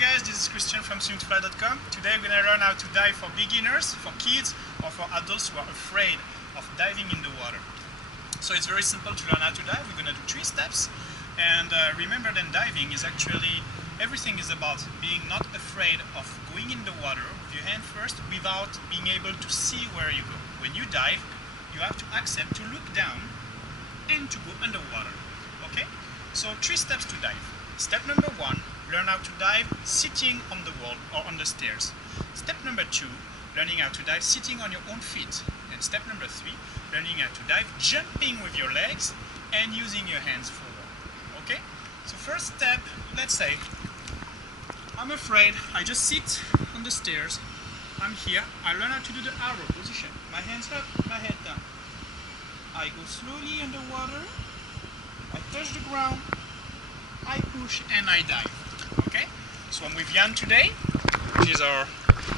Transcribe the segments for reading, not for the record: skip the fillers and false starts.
guys, this is Christian from swimtofly.com. Today we're going to learn how to dive for beginners, for kids, or for adults who are afraid of diving in the water. So it's very simple to learn how to dive. We're going to do 3 steps. And remember that diving is actually, everything is about being not afraid of going in the water with your hand first without being able to see where you go. When you dive, you have to accept to look down and to go underwater. Okay? So 3 steps to dive. Step number 1, learn how to dive sitting on the wall or on the stairs. Step number 2, learning how to dive sitting on your own feet. And step number 3, learning how to dive jumping with your legs and using your hands forward. Okay? So first step, let's say I'm afraid, I just sit on the stairs, I'm here, I learn how to do the arrow position. My hands up, my head down. I go slowly underwater, I touch the ground, I push and I dive. Okay? So I'm with Jan today, which is our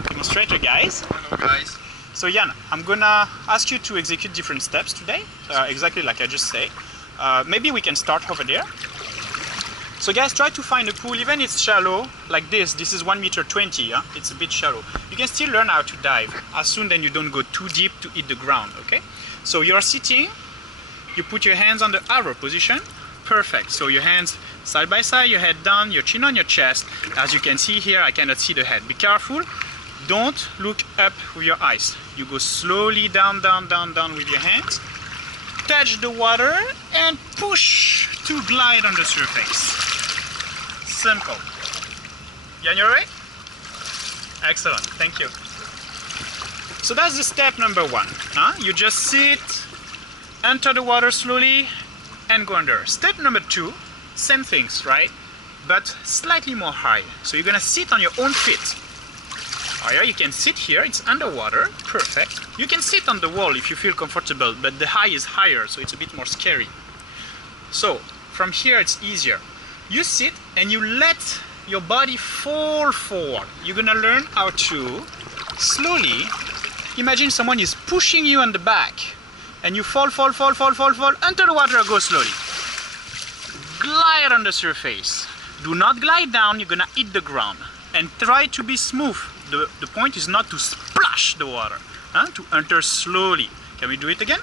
demonstrator, guys. Hello guys. So Jan, I'm gonna ask you to execute different steps today, exactly like I just said. Maybe we can start over there. So guys, try to find a pool, even if it's shallow, like this. This is 1.20 meters, yeah? It's a bit shallow. You can still learn how to dive, as soon as you don't go too deep to hit the ground, okay? So you're sitting, you put your hands on the arrow position. Perfect. So your hands side by side, your head down, your chin on your chest. As you can see here, I cannot see the head. Be careful. Don't look up with your eyes. You go slowly down, down, down, down with your hands. Touch the water and push to glide on the surface. Simple. Jan, you alright? Excellent. Thank you. So that's the step number 1. You just sit, enter the water slowly, and go under. Step number 2, same things, right? But slightly more high. So you're gonna sit on your own feet. Alright, you can sit here, it's underwater, perfect. You can sit on the wall if you feel comfortable, but the high is higher, so it's a bit more scary. So, from here it's easier. You sit and you let your body fall forward. You're gonna learn how to slowly, imagine someone is pushing you on the back. And you fall, fall, fall, fall, fall, fall, enter the water, go slowly. Glide on the surface. Do not glide down, you're gonna hit the ground. And try to be smooth. The point is not to splash the water, to enter slowly. Can we do it again?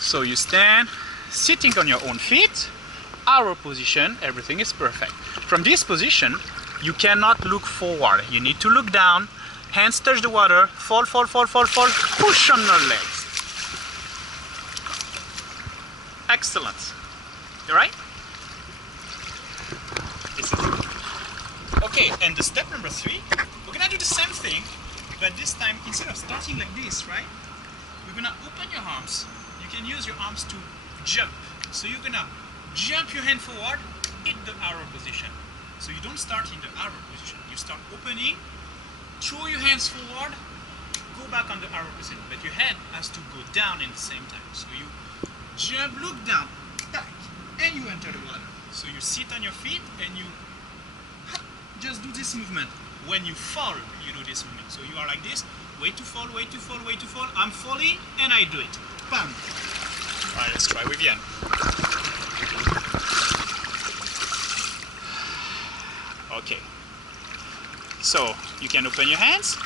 So you stand, sitting on your own feet, arrow position, everything is perfect. From this position, you cannot look forward. You need to look down, hands touch the water, fall, fall, fall, fall, fall, push on your legs. Excellent. You right? Okay, and the step number 3, we're gonna do the same thing, but this time instead of starting like this, right? We're gonna open your arms. You can use your arms to jump. So you're gonna jump your hand forward, hit the arrow position. So you don't start in the arrow position. You start opening, throw your hands forward, go back on the arrow position, but your head has to go down in the same time. So you jump, look down, back, and you enter the water. So you sit on your feet and you just do this movement. When you fall, you do this movement. So you are like this, wait to fall, wait to fall, wait to fall. I'm falling and I do it. Bam! Alright, let's try with Jan. Okay. So you can open your hands.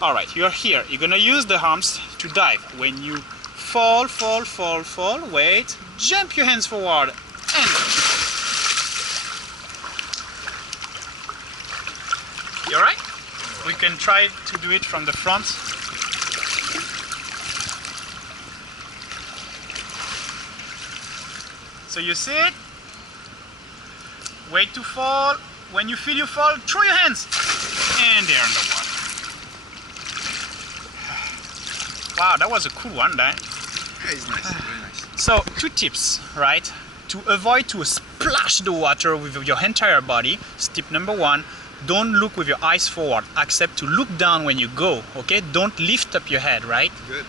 Alright, you're here. You're gonna use the arms to dive. When you fall, fall, fall, fall, wait, jump your hands forward and you alright? We can try to do it from the front. So you sit, wait to fall. When you feel you fall, throw your hands and they're in the water. Wow, that was a cool one, right? Yeah, it's nice, very nice. So 2 tips, right? To avoid to splash the water with your entire body. Tip number 1, don't look with your eyes forward. Accept to look down when you go, okay? Don't lift up your head, right? Good.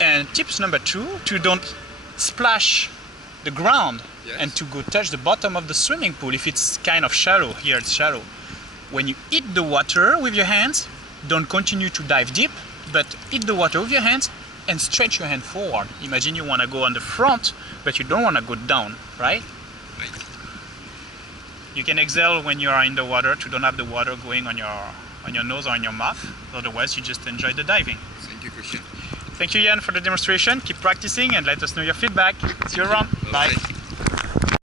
And tips number 2, to don't splash the ground. Yes. And to go touch the bottom of the swimming pool if it's kind of shallow. Here it's shallow. When you hit the water with your hands, don't continue to dive deep, but hit the water with your hands and stretch your hand forward. Imagine you want to go on the front, but you don't want to go down, right? Right. You can exhale when you are in the water to don't have the water going on your nose or on your mouth. Otherwise, you just enjoy the diving. Thank you, Christian. Thank you, Ian, for the demonstration. Keep practicing and let us know your feedback. See you around. Bye. Bye.